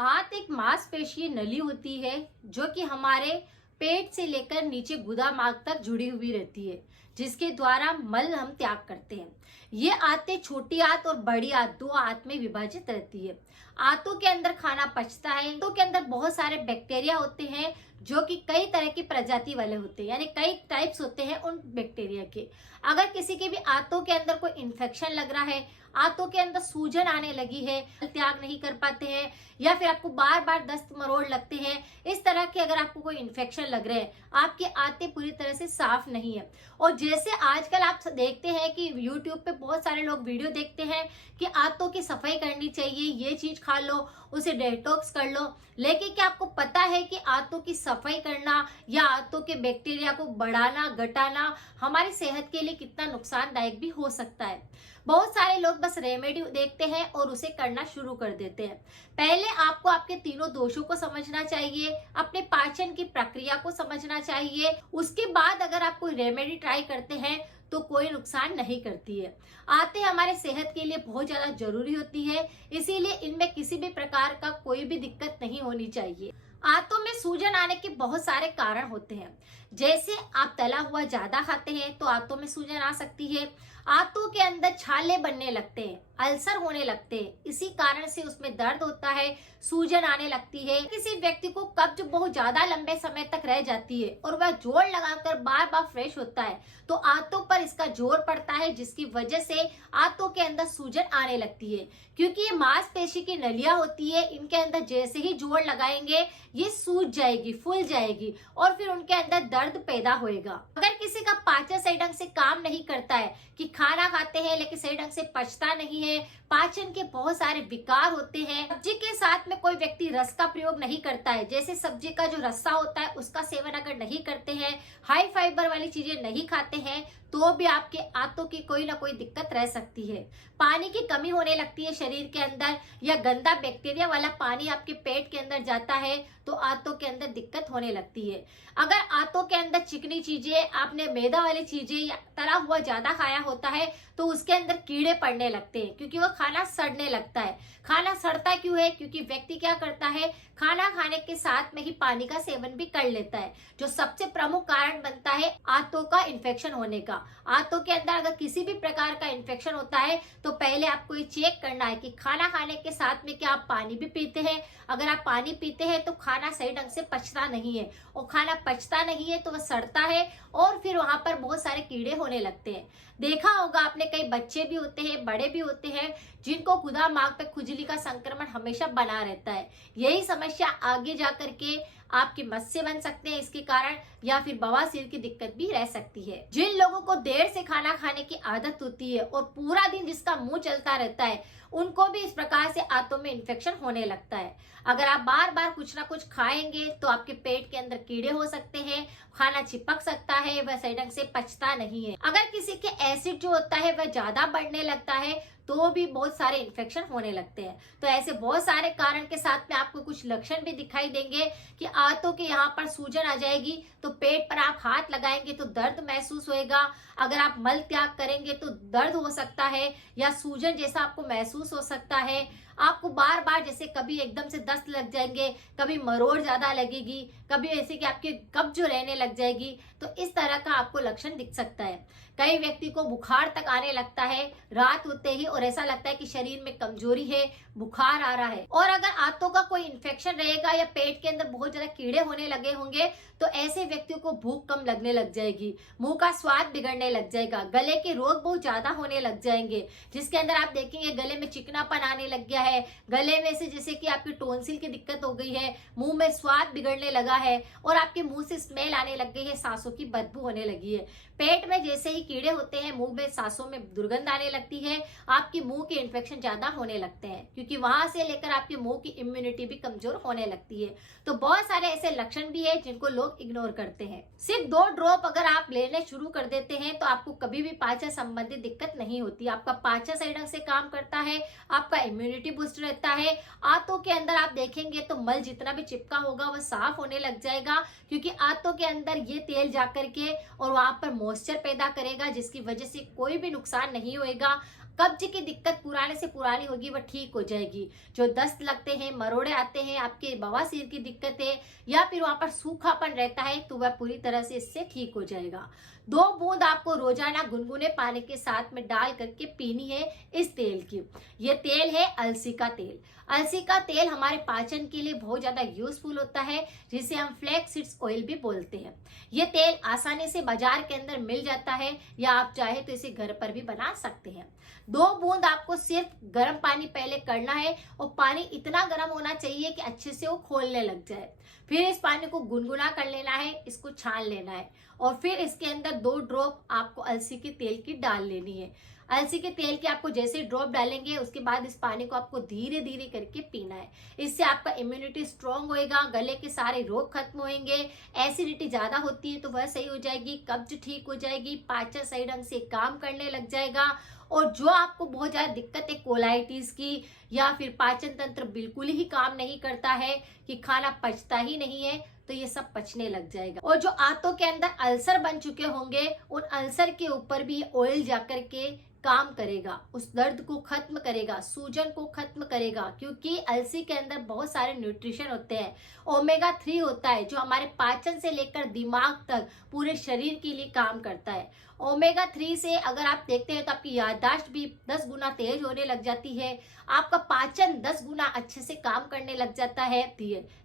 आंत एक मांसपेशीय नली होती है जो कि हमारे पेट से लेकर नीचे गुदा मार्ग तक जुड़ी हुई रहती है, जिसके द्वारा मल हम त्याग करते हैं। ये आंतें छोटी आंत और बड़ी आंत दो आंत में विभाजित रहती है। आंतों के अंदर खाना पचता है। आंतों के अंदर बहुत सारे बैक्टीरिया होते हैं जो कि कई तरह की प्रजाति वाले होते हैं, यानी कई टाइप्स होते हैं उन बैक्टीरिया के। अगर किसी के भी आंतों के अंदर कोई इन्फेक्शन लग रहा है, आंतों के अंदर सूजन आने लगी है, त्याग नहीं कर पाते हैं, या फिर आपको बार बार दस्त मरोड़ लगते हैं, इस तरह के अगर आपको कोई इन्फेक्शन लग रहे हैं, आपकी आंतें पूरी तरह से साफ नहीं है। और जैसे आजकल आप देखते हैं कि यूट्यूब पे बहुत सारे लोग वीडियो देखते हैं कि आंतों की सफाई करनी चाहिए, ये चीज खा लो, उसे डेटॉक्स कर लो, लेकिन क्या आपको पता है कि आंतों की सफाई करना या आंतों के बैक्टीरिया को बढ़ाना घटाना हमारी सेहत के लिए कितना नुकसानदायक भी हो सकता है। बहुत सारे लोग बस रेमेडी देखते हैं और उसे करना शुरू कर देते हैं। पहले आपको आपके तीनों दोषों को समझना चाहिए, अपने पाचन की प्रक्रिया को समझना चाहिए। उसके बाद अगर आप कोई रेमेडी ट्राई करते हैं तो कोई नुकसान नहीं करती है। आंतें हमारे सेहत के लिए बहुत ज्यादा जरूरी होती है, इसीलिए इनमें किसी भी प्रकार का कोई भी दिक्कत नहीं होनी चाहिए। आंतों में सूजन आने के बहुत सारे कारण होते हैं। जैसे आप तला हुआ ज्यादा खाते हैं तो आंतों में सूजन आ सकती है। आंतों के अंदर छाले बनने लगते हैं, अल्सर होने लगते हैं, इसी कारण से उसमें दर्द होता है, सूजन आने लगती है। किसी व्यक्ति को कब्ज बहुत ज्यादा लंबे समय तक रह जाती है और वह जोर लगाकर बार बार फ्रेश होता है तो आंतों पर इसका जोर पड़ता है, जिसकी वजह से आंतों के अंदर सूजन आने लगती है। क्योंकि ये मांसपेशी की नलियां होती है, इनके अंदर जैसे ही जोर लगाएंगे ये सूज जाएगी, फूल जाएगी और फिर उनके अंदर दर्द पैदा होएगा। अगर किसी का पाचन सही ढंग से काम नहीं करता है, कि खाना खाते हैं लेकिन सही ढंग से पचता नहीं है, पाचन के बहुत सारे विकार होते हैं। सब्जी के साथ में कोई व्यक्ति रस का प्रयोग नहीं करता है, जैसे सब्जी का जो रस्सा होता है उसका सेवन अगर नहीं करते हैं, हाई फाइबर वाली चीजें नहीं खाते हैं, तो भी आपके आंतों की कोई ना कोई दिक्कत रह सकती है। पानी की कमी होने लगती है शरीर के अंदर, या गंदा बैक्टीरिया वाला पानी आपके पेट के अंदर जाता है तो आंतों के अंदर दिक्कत होने लगती है। अगर आंतों के अंदर चिकनी चीजें, आपने मैदा वाली चीजें या तला हुआ ज्यादा खाया होता है तो उसके अंदर कीड़े पड़ने लगते हैं, क्योंकि वो खाना सड़ने लगता है। खाना सड़ता क्यों है? क्योंकि व्यक्ति क्या करता है, खाना खाने के साथ में ही पानी का सेवन भी कर लेता है, जो सबसे प्रमुख कारण बनता है आंतों का इन्फेक्शन होने का। आंतों के अंदर अगर किसी भी प्रकार का इन्फेक्शन होता है तो पहले आपको ये चेक करना है कि खाना खाने के साथ में क्या आप पानी भी पीते हैं। अगर आप पानी पीते हैं तो खाना सही ढंग से पचता नहीं है, और खाना पचता नहीं है तो वह सड़ता है और फिर वहां पर बहुत सारे कीड़े होने लगते हैं। देखा होगा आपने, कई बच्चे भी होते हैं, बड़े भी होते हैं, जिनको गुदा मार्ग पे खुजली का संक्रमण हमेशा बना रहता है। यही समस्या आगे जाकर के आपके मस्से बन सकते हैं इसके कारण, या फिर बवासीर की दिक्कत भी रह सकती है। जिन लोगों को देर से खाना खाने की आदत होती है और पूरा दिन जिसका मुंह चलता रहता है, उनको भी इस प्रकार से आंतों में इन्फेक्शन होने लगता है। अगर आप बार बार कुछ ना कुछ खाएंगे तो आपके पेट के अंदर कीड़े हो सकते हैं, खाना चिपक सकता है, वह सही ढंग से पचता नहीं है। अगर किसी के एसिड जो होता है वह ज्यादा बढ़ने लगता है तो भी बहुत सारे इन्फेक्शन होने लगते हैं। तो ऐसे बहुत सारे कारण के साथ में आपको कुछ लक्षण भी दिखाई देंगे कि आंतों के यहाँ पर सूजन आ जाएगी, तो पेट पर आप हाथ लगाएंगे तो दर्द महसूस होएगा। अगर आप मल त्याग करेंगे तो दर्द हो सकता है या सूजन जैसा आपको महसूस हो सकता है। आपको बार बार जैसे कभी एकदम से दस्त लग जाएंगे, कभी मरोड़ ज्यादा लगेगी, कभी ऐसे कि आपके कब्ज जो रहने लग जाएगी, तो इस तरह का आपको लक्षण दिख सकता है। कई व्यक्ति को बुखार तक आने लगता है रात होते ही, और ऐसा लगता है कि शरीर में कमजोरी है, बुखार आ रहा है। और अगर आंतों का कोई इन्फेक्शन रहेगा या पेट के अंदर बहुत ज्यादा कीड़े होने लगे होंगे तो ऐसे व्यक्तियों को भूख कम लगने लग जाएगी, मुंह का स्वाद बिगड़ने लग जाएगा, गले के रोग बहुत ज्यादा होने लग जाएंगे, जिसके अंदर आप देखेंगे गले में चिकनापन आने लग गया है, गले में से जैसे कि आपकी टोंसिल की दिक्कत हो गई है, मुंह में स्वाद बिगड़ने लगा है और आपके मुंह से स्मेल आने लग गई है, सांसों की बदबू होने लगी है। पेट में जैसे ही कीड़े होते हैं, मुंह में सांसों में दुर्गंध आने लगती है, आपके मुंह के इन्फेक्शन ज्यादा होने लगते हैं, क्योंकि वहां से लेकर आपके मुंह की इम्यूनिटी भी कमजोर होने लगती है। तो बहुत सारे ऐसे लक्षण भी है जिनको लोग इग्नोर करते हैं। सिर्फ 2 ड्रॉप अगर आप लेने शुरू कर देते हैं तो आपको कभी भी पाचन संबंधित दिक्कत नहीं होती। आपका पाचन सही ढंग से काम करता है, आपका इम्यूनिटी बूस्ट रहता है। आंतों के अंदर आप देखेंगे तो मल जितना भी चिपका होगा वह साफ होने लग जाएगा, क्योंकि आंतों के अंदर ये तेल जाकर के और वहां पर मॉइस्चर पैदा करेगा, जिसकी वजह से कोई भी नुकसान नहीं होएगा। कब्ज की दिक्कत पुराने से पुरानी होगी, वह ठीक हो जाएगी। जो दस्त लगते हैं, मरोड़े आते हैं, आपके बवासीर की दिक्कत है या फिर वहां पर सूखापन रहता है, तो वह पूरी तरह से इससे ठीक हो जाएगा। 2 बूंद आपको रोजाना गुनगुने पानी के साथ में डाल करके पीनी है इस तेल की। ये तेल है अलसी का तेल। अलसी का तेल हमारे पाचन के लिए बहुत ज्यादा यूजफुल होता है, जिसे हम फ्लैक्स सीड्स ऑयल भी बोलते हैं। ये तेल आसानी से बाजार के अंदर मिल जाता है या आप चाहे तो इसे घर पर भी बना सकते हैं। 2 बूंद आपको सिर्फ गर्म पानी पहले करना है और पानी इतना गर्म होना चाहिए कि अच्छे से वो खोलने लग जाए। फिर इस पानी को गुनगुना कर लेना है, इसको छान लेना है और फिर इसके अंदर 2 ड्रॉप आपको अलसी के तेल की डाल लेनी है। अलसी के तेल के आपको जैसे ड्रॉप डालेंगे उसके बाद इस पानी को आपको धीरे धीरे करके पीना है। इससे आपका इम्यूनिटी स्ट्रांग होएगा, गले के सारे रोग खत्म होंगे, एसिडिटी ज्यादा होती है तो वह सही हो जाएगी, कब्ज ठीक हो जाएगी, पाचन सही ढंग से काम करने लग जाएगा। और जो आपको बहुत ज्यादा दिक्कत है कोलाइटिस की या फिर पाचन तंत्र बिल्कुल ही काम नहीं करता है कि खाना पचता ही नहीं है, तो ये सब पचने लग जाएगा। और जो आंतों के अंदर अल्सर बन चुके होंगे, उन अल्सर के ऊपर भी ऑयल जाकर के काम करेगा, उस दर्द को खत्म करेगा, सूजन को खत्म करेगा। क्योंकि अलसी के अंदर बहुत सारे न्यूट्रिशन होते हैं, ओमेगा 3 होता है जो हमारे पाचन से लेकर दिमाग तक पूरे शरीर के लिए काम करता है। ओमेगा 3 से अगर आप देखते हैं तो आपकी याददाश्त भी 10 गुना तेज होने लग जाती है, आपका पाचन 10 गुना अच्छे से काम करने लग जाता है।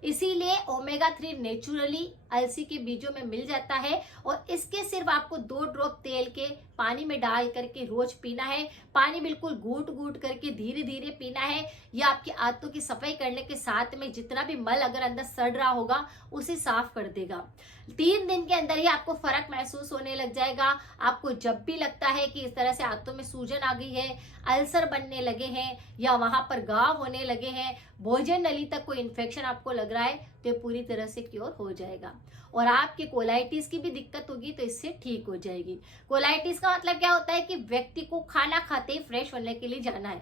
इसीलिए ओमेगा 3 नेचुरली अलसी के बीजों में मिल जाता है और इसके सिर्फ आपको 2 ड्रॉप तेल के पानी में डाल करके रोज पीना है। पानी बिल्कुल घूट घूट करके धीरे धीरे पीना है। यह आपकी आंतों की सफाई करने के साथ में जितना भी मल अगर अंदर सड़ रहा होगा उसे साफ कर देगा। 3 दिन के अंदर ही आपको फर्क महसूस होने लग जाएगा। आपको जब भी लगता है कि इस तरह से आंतों में सूजन आ गई है, अल्सर बनने लगे हैं या वहां पर घाव होने लगे हैं, भोजन नली तक कोई इन्फेक्शन आपको लग रहा है, तो ये पूरी तरह से क्योर हो जाएगा। और आपकी कोलाइटिस की भी दिक्कत होगी तो इससे ठीक हो जाएगी। कोलाइटिस का मतलब क्या होता है कि व्यक्ति को खाना खाते ही फ्रेश होने के लिए जाना है।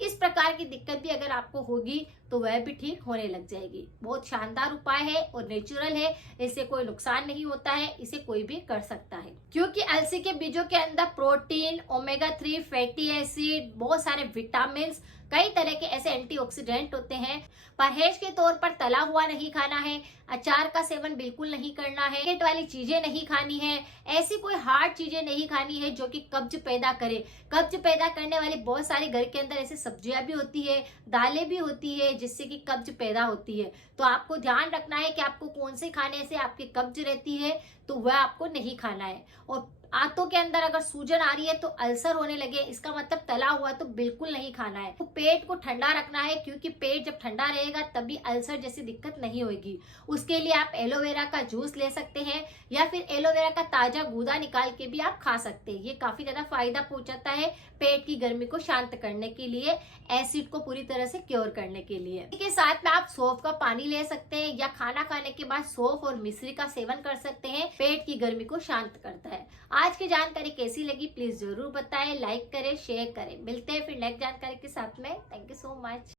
इस प्रकार की दिक्कत भी अगर आपको होगी तो वह भी ठीक होने लग जाएगी। बहुत शानदार उपाय है और नेचुरल है, इससे कोई नुकसान नहीं होता है, इसे कोई भी कर सकता है। क्योंकि अलसी के बीजों के अंदर प्रोटीन, ओमेगा 3 फैटी एसिड, बहुत सारे विटामिन, कई तरह के ऐसे एंटीऑक्सीडेंट होते हैं। परहेज के तौर पर तला हुआ नहीं खाना है, अचार का सेवन बिल्कुल नहीं करना है, पेट वाली चीजें नहीं खानी है, ऐसी कोई हार्ड चीजें नहीं खानी है जो कि कब्ज पैदा करे। कब्ज पैदा करने वाली बहुत सारे घर के अंदर ऐसी सब्जियां भी होती है, दालें भी होती है जिससे कि कब्ज पैदा होती है। तो आपको ध्यान रखना है कि आपको कौन से खाने से आपकी कब्ज रहती है, तो वह आपको नहीं खाना है। और आंतों के अंदर अगर सूजन आ रही है तो अल्सर होने लगे, इसका मतलब तला हुआ तो बिल्कुल नहीं खाना है। तो पेट को ठंडा रखना है, क्योंकि पेट जब ठंडा रहेगा तभी अल्सर जैसी दिक्कत नहीं होगी। उसके लिए आप एलोवेरा का जूस ले सकते हैं या फिर एलोवेरा का ताजा गूदा निकाल के भी आप खा सकते हैं। ये काफी ज्यादा फायदा पहुंचाता है पेट की गर्मी को शांत करने के लिए, एसिड को पूरी तरह से क्योर करने के लिए। इसके साथ में आप सौंफ का पानी ले सकते हैं या खाना खाने के बाद सौंफ और मिश्री का सेवन कर सकते हैं, पेट की गर्मी को शांत करता है। आज की जानकारी कैसी लगी प्लीज जरूर बताएं, लाइक करें, शेयर करें। मिलते हैं फिर नेक्स्ट जानकारी के साथ में। Thank you so much.